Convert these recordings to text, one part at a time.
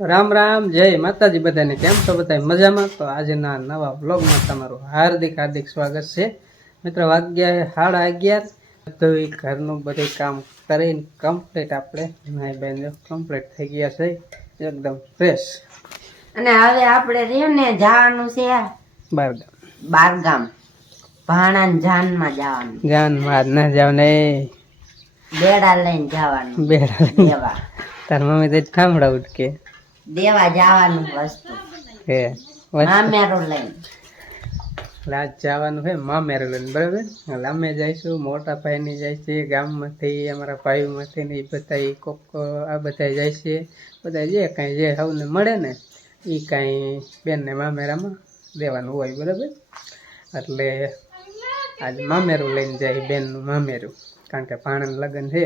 રામ રામ જય માતાજી બધાને કેમ છો બધા મજામાં તો આજના નવા વ્લોગમાં તમારું હાર્દિક હાર્દિક સ્વાગત છે મિત્રો વાગ્યા 11:30 તો એ ઘરનું બધું કામ કરીને કમ્પ્લીટ આપણે ભાઈ બેન કમ્પ્લીટ થઈ ગયા છે એકદમ ફ્રેશ અને હવે આપણે રે ને જવાનું છે બારગામ ભાણા જાનમાં જવાનું જાનમાં ના જાવ ને બેડા લઈને જવાનું બેડા દેવા તાર મમ્મી તો થાંભળાવું કે દેવા જવાનું વસ્તુ હે મામેરો લઈને આજ જવાનું છે મામેરો લઈને બરાબર એટલે અમે જઈશું મોટા ભાઈની જાય છે ગામમાંથી અમારા ભાઈમાંથી ને એ બધા કોક આ બધા જાય છે બધા જે કાંઈ જે સૌને મળે ને એ કાંઈ બેનને મામેરામાં દેવાનું હોય બરાબર એટલે આજ મામેરું લઈને જાય બેનનું મામેરું કારણ કે ભાણાનું લગ્ન છે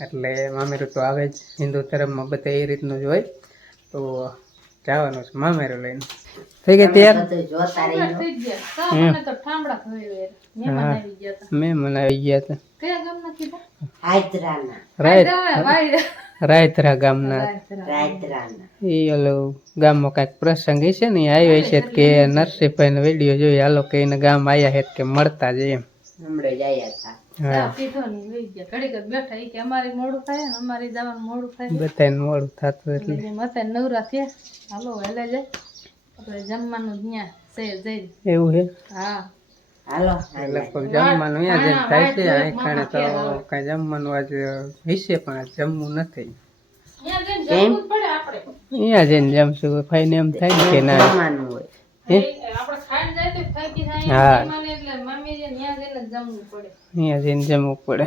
એટલે મામેરું તો આવે જ હિન્દુ ધર્મમાં બધા એ રીતનું જ હોય તો જવાનું છે મામેરું લઈને થઈ ગઈ તૈયાર મેં મનાવી ગયા હતા રાયતરા ગામના એ ઓલો ગામમાં કાંઈક પ્રસંગ છે ને આવ્યો છે કે નરસિંહભાઈનો વિડીયો જોઈ હાલો કે એને ગામ આવ્યા છે કે મળતા જ એમ બધાને મોડું થતું એટલે નવરા થયા હાલો હેલે જાય આપણે જમવાનું ત્યાં છે જઈ એવું છે હાલો લગભગ જમવાનું અહીંયા જઈને થાય છે અહીં ખાણે તો કઈ જમવાનું આજે હશે પણ આજ જમવું નથી અહીંયા જઈને જમશું ફાઈને એમ થાય ને કે ના હોય હા અહીંયા જઈને જમવું પડે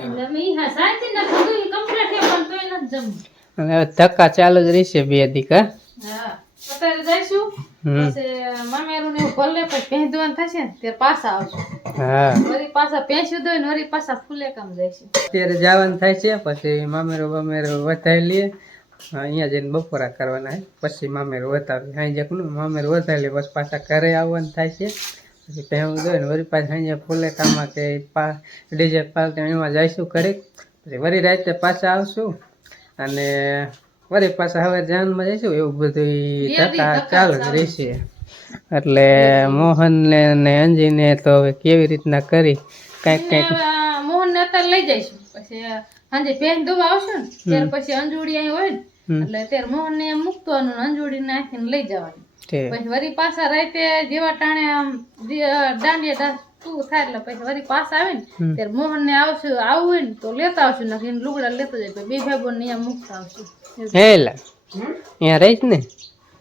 અને હવે ધક્કા ચાલુ જ રહેશે બે દીકા અત્યારે જઈશું પછી મામેરું ને ભલે પછી પહેધવાનું થશે ને ત્યારે પાછા આવશું હા વળી પાછા પેંચ્યું દોય ને વળી પાછા ફૂલે કામ જઈશું અત્યારે જવાનું થાય છે પછી મામેરું બામેરું વધારી લઈએ અહીંયા જઈને બપોરા કરવાના છે પછી મામેરું વધાવી અહીં જકનું મામેરું વધારી લઈએ પછી પાછા ઘરે આવવાનું થાય છે પછી પહેવું દોય ને વળી પાછા અહીંયા ફૂલે કામમાં કે ડીજે પાર્ટી એમાં જઈશું ઘરે પછી વળી રાતે પાછા આવશું અને વળી પાછા હવે જાનમાં જઈશું એવું બધું ધક્કા ચાલુ જ રહેશે એટલે મોહન ને અંજીને તો હવે કેવી રીતના કરી કઈક મોહન ને અત્યારે લઈ જઈશું પછી સાંજે પેન દોવા આવશે ને ત્યાર પછી અંજુડી અહીં હોય ને એટલે ત્યારે મોહન ને મૂકવાનું અંજુડી નાખીને લઈ જવાનું પછી વળી પાછા રાતે જેવા ટાણે દાંડિયા પૂરું થાય એટલે પછી વળી પાછા આવે ને ત્યારે મોહન ને આવવું હોય ને તો લેતા આવશું ને લુગડા લેતો જાય બે ભાઈ બોન અહીંયા મૂકતા આવશું હેલા અહીંયા રહીશ ને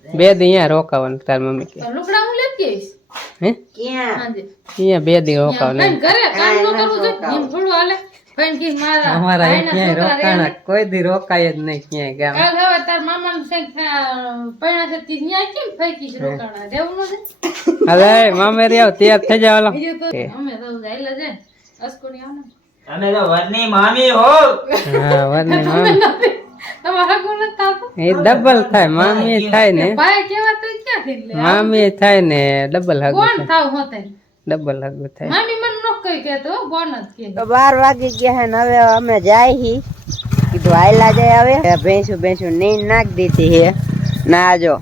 બે દી અહીંયા રોકાવાનું તાર મમ્મી કે લુગડા હું લેતી આવીશ હે ક્યાં અહીંયા બે દી રોકાવાનું ઘરે કામ ન કરવું જોઈએ એમ થોડું હાલે પણ કે મારા અમારા ક્યાંય રોકાણા કોઈ દી રોકાય જ નહીં ક્યાંય ગામ કાલ હવે તાર મામાનું સાઈક પૈણા છે તી ન્યા કેમ ફેંકી છે રોકાણા દેવું ન છે અલે મામેરી આવ તૈયાર થઈ જાવ લો બીજું તો અમે તો જાયલા છે અસ્કોની આવ અમે તો વરની મામી હો હા વરની મામી તમારા કોણ થાતો એ ડબલ થાય મામી થાય ને ભાઈ કેવા તો ક્યાં થઈ લે મામી થાય ને ડબલ હગ કોણ થાવ હોતે ડબલ હગ થાય મામી મને નો કઈ કે તો કોણ જ કે તો 12 વાગી ગયા હે ને હવે અમે જાય હી કીધું આયલા જાય હવે ભેંસું નીંદ નાખ દીધી હે ના જો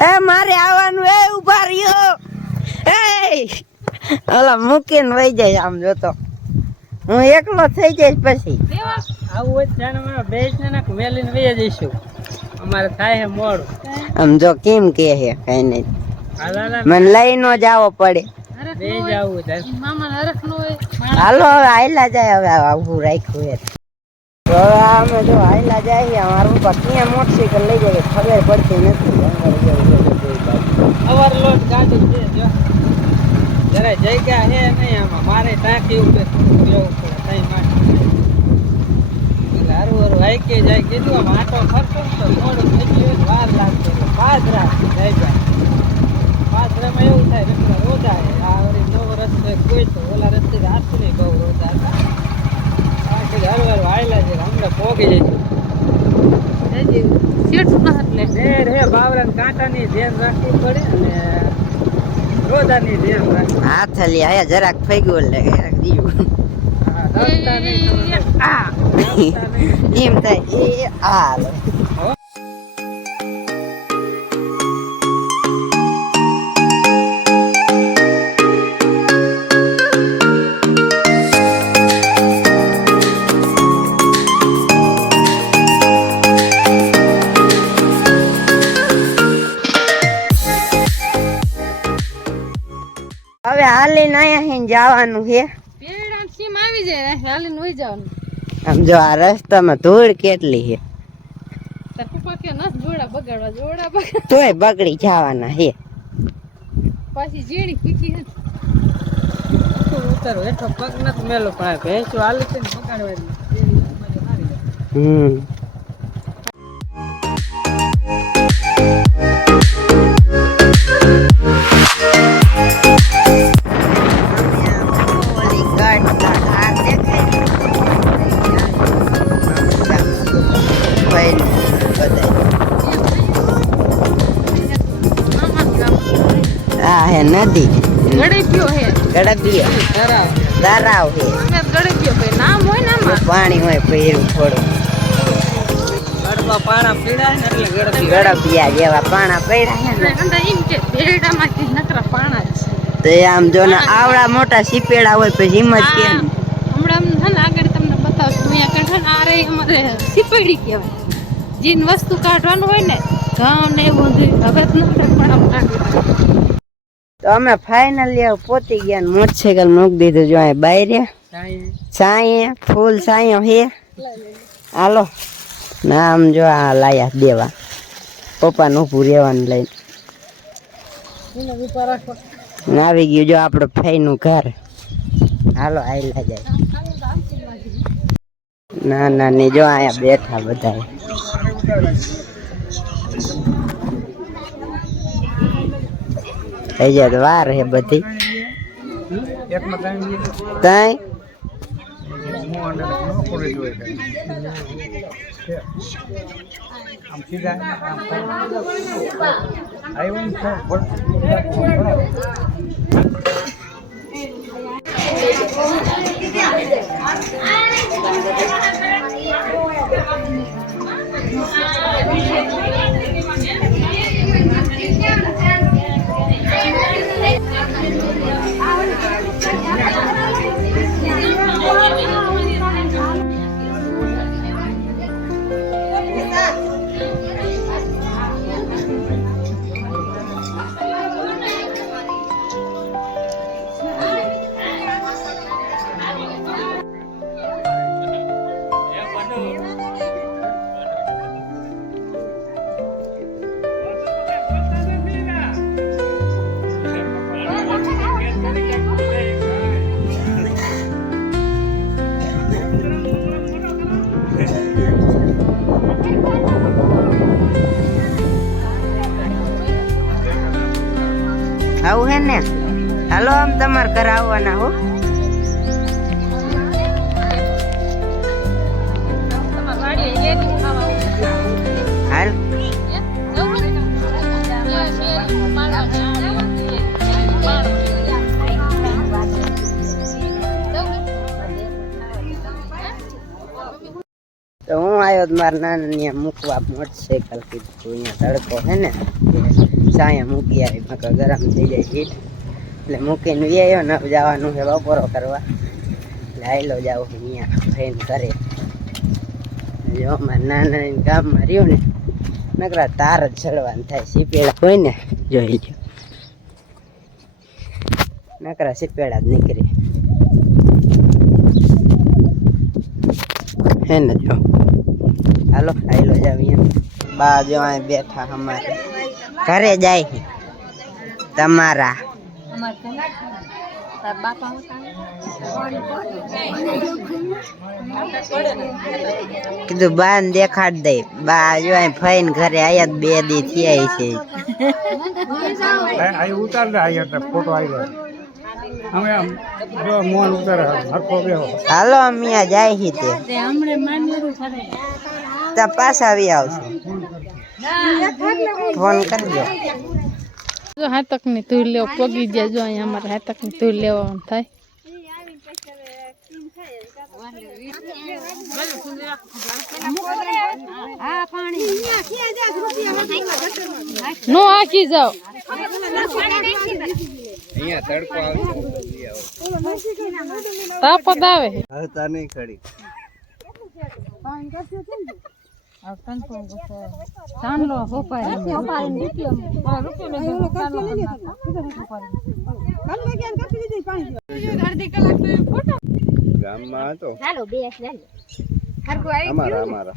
એ મારે આવવાનું એ ઉભા રહ્યો એ ઓલા મૂકીને વઈ જાય આમ જોતો હું એકલો થઈ જઈશ પછી આવું હોય જાણે મને બેસ ને નાખ મેલીને વઈ જઈશું અમારે થાય હે મોડું આમ જો કેમ કે હે કઈ નહીં હાલા મને લઈ નો જાવો પડે બે જાવું થાય મામા હરખ નો હોય હાલો હવે આયલા જાય હવે આવું રાખ્યું હે તો હવે અમે જો આયલા જાય અમારું પપ્પા ક્યાં મોટરસાઇકલ લઈ જાય ખબર પડતી નથી ઓવરલોડ ગાડી છે જો જરા જગ્યા હે નહીં આમાં મારે ટાંકી ઉપર થોડું લેવું પડે તઈ માટે એટલે હારું હારું હાઈકે જાય કીધું આમ આટો ફરતો ને તો મોડું થઈ ગયું વાર લાગશે એટલે પાદરા જાય પાદરામાં એવું થાય રસ્તા રોજા હે આ વળી નવો રસ્તો કોઈ તો ઓલા રસ્તે હાથું નહીં બહુ રોજા હતા આ કીધું હારું હારું હાયલા છે હમણાં પોગી જઈશું સીટ ના એટલે હે બાવરા કાંટાની ધ્યાન રાખવી પડે અને રોદાની ધ્યાન રાખવી હાથ લી આયા જરાક ફેગ્યું એટલે દીવું એમ થાય એ આ હવે હાલીને અહીંયા જવાનું છે. પેડા સીમ આવી જાય હાલીને વઈ જવાનું. આમ જો આ રસ્તામાં ધૂળ કેટલી છે. તાર પપ્પા કે નસ જોડા બગાડવા તોય બગડી જવાના છે. પાછી જેડી પીકી હે ઉતારો હેઠો પગ નથી મેલો પણ ભેંસો હાલી છે ને પકડવાની. આ હે નદી ગળેપિયો હે ગડબીઓ તરાવ હે અમે ગળેપિયો ભાઈ નામ હોય ને આમાં પાણી હોય ભર્યું થોડું ગડબા પાણા પીડાય ને એટલે ગડબિયા જેવા પાણા પડ્યા હે ને અંદર એમ કે ભેડામાંથી નકરા પાણા જ છે. તો આમ જો ને આવડા મોટા સીપેડા હોય પછી હિંમત કે હમણાં છે ને આગળ તમને બતાવશું અહીંયા કણ આ રે અમારે સીપડી કહેવાય. જીન વસ્તુ કાઢવાનું હોય ને ઘઉં ને એવું બધું હવે જ નથી પણ આમ કાઢી. તો અમે ફાઇનલી પહોંચી ગયા ને મોટરસાઇકલ મૂકી દીધું જો અહીં બાયરે સાંયે ફૂલ સાંયો હે હાલો ના આમ જો આ લાયા દેવા પપ્પાને ઊભું રહેવાનું લઈને આવી ગયું જો આપણું ફઈનું ઘર. હાલો આયલા જાય ના ના ની જો અહીંયા બેઠા બધા હજી તો વાર હે બધી તઈ આવું હે ને હાલો આમ તમારે ઘરે આવવાના હો. હાલ તો હું આવ્યો મારા નાના મૂકવા મોટરસાઇકલ કીધું અહીંયા તડકો હે ને સાયા મૂકી આવી મકા ગરમ થઈ જાય હીટ એટલે મૂકીને આવ્યો ને જવાનું છે બપોરો કરવા એટલે આયલો જાવ અહીંયા ફેન કરે જો મારા નાના ગામમાં રહ્યું ને નકરા તાર જ ચડવાનું થાય સીપેડા હોય ને જોઈ લો નકરા સીપેડા જ નીકળે હે ને જો હાલો આયલો જાવ અહીંયા બા જો અહીં બેઠા અમારે ઘરે જાય તમારા કીધું બા ને દેખાડ દે બા જો અહીં ફઈને ઘરે આયા 2 દી થયા છે ઉતાર દે આયા ફોટો આવી અમે જો મોન ઉતારે હરખો બેહો હાલો અમિયા જાય હી તે હમણે માન્યું કરે તા પાછા આવી આવશે ફોન કરજો જો હાતક ની તુર લેવ પગી જાય જો અહીંયા અમારે હાતક ની તુર લેવાનું થાય નો આખી જાવ અહીંયા તડકો આવશે તાપદ આવે હલતા નહીં ખડી ચાંદલો હોપાય ગામમાં હતો ચાલો બે ચાલો અમારા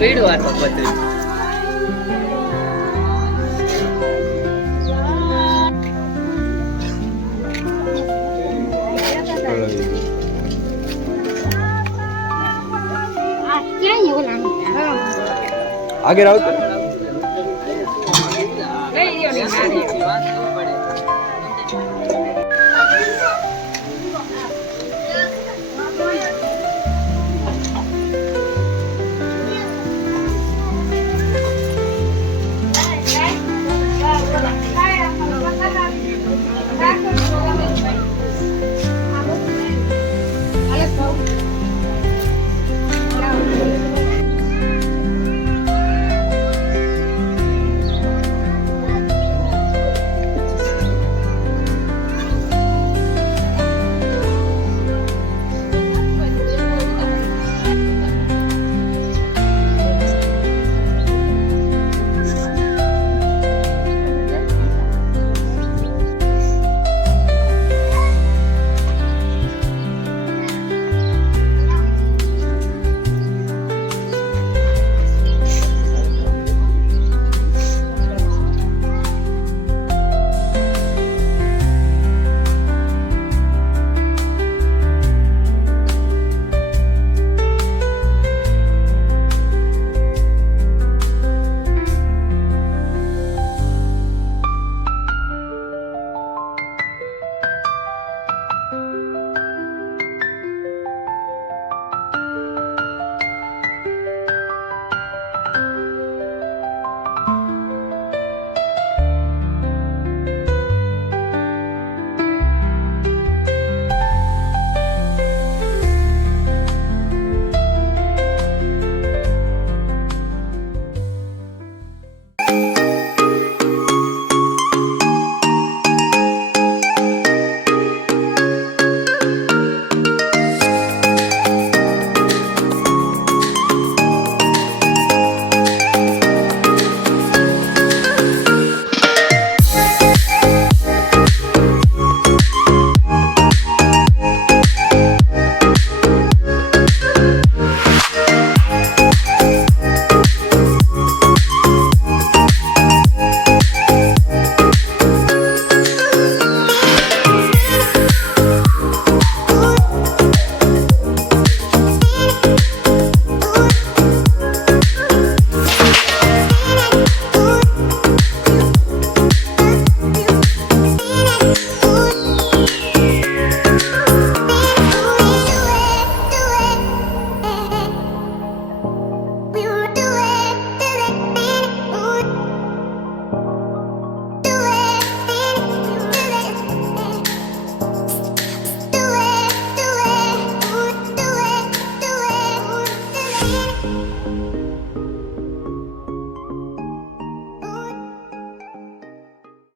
પીડવા તો બધું આગળ આવતો